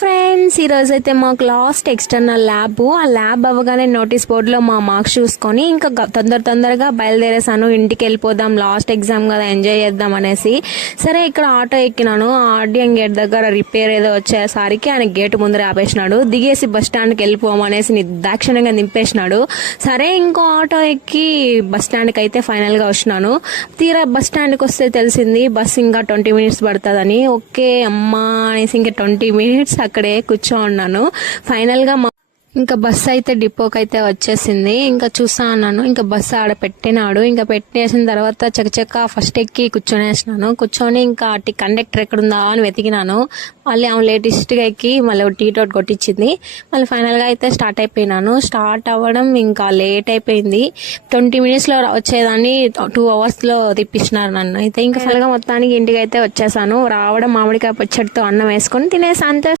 Friends, ఈ రోజు అయితే మాకు లాస్ట్ ఎక్స్టర్నల్ ల్యాబ్. ఆ ల్యాబ్ అవ్వగానే నోటీస్ బోర్డ్ లో మా మార్క్స్ చూసుకొని ఇంకా తొందరగా బయలుదేరేసాను. ఇంటికి వెళ్ళిపోదాం, లాస్ట్ ఎగ్జామ్ కదా, ఎంజాయ్ చేద్దాం అనేసి. సరే, ఇక్కడ ఆటో ఎక్కినాను. ఆర్డియన్ గేట్ దగ్గర రిపేర్ ఏదో వచ్చేసరికి ఆయన గేట్ ముందర ఆపేసినాడు. దిగేసి బస్ స్టాండ్కి వెళ్ళిపోమనేసి నిర్దాక్షిణ్యంగా నింపేసినాడు. సరే, ఇంకో ఆటో ఎక్కి బస్ స్టాండ్కి అయితే ఫైనల్ గా వచ్చినాను. తీరా బస్ స్టాండ్కి వస్తే తెలిసింది బస్ ఇంకా 20 minutes పడుతుందని. ఓకే అమ్మా అనేసి ఇంకా 20 minutes అక్కడే కూర్చో ఉన్నాను. ఫైనల్ గా ఇంకా బస్సు అయితే డిపోకి అయితే వచ్చేసింది. ఇంకా చూస్తా ఉన్నాను, ఇంకా బస్సు ఆడ పెట్టినాడు. ఇంకా పెట్టేసిన తర్వాత చకచక్క ఫస్ట్ ఎక్కి కూర్చొనేసినాను. కూర్చొని ఇంకా కండక్టర్ ఎక్కడుందా అని వెతికినాను. మళ్ళీ ఆమె లేటెస్ట్ గా ఎక్కి మళ్ళీ టీ టోట్ కొట్టించింది. మళ్ళీ ఫైనల్ గా అయితే స్టార్ట్ అయిపోయినాను. స్టార్ట్ అవ్వడం ఇంకా లేట్ అయిపోయింది. 20 minutes లో వచ్చేదాన్ని 2 hours లో తిప్పించినారు నన్ను. అయితే ఇంకా ఫైనల్ గా మొత్తానికి ఇంటికి అయితే వచ్చేసాను. రావడం మామిడికాయ పచ్చడితో అన్నం వేసుకొని తినేసి అంతే.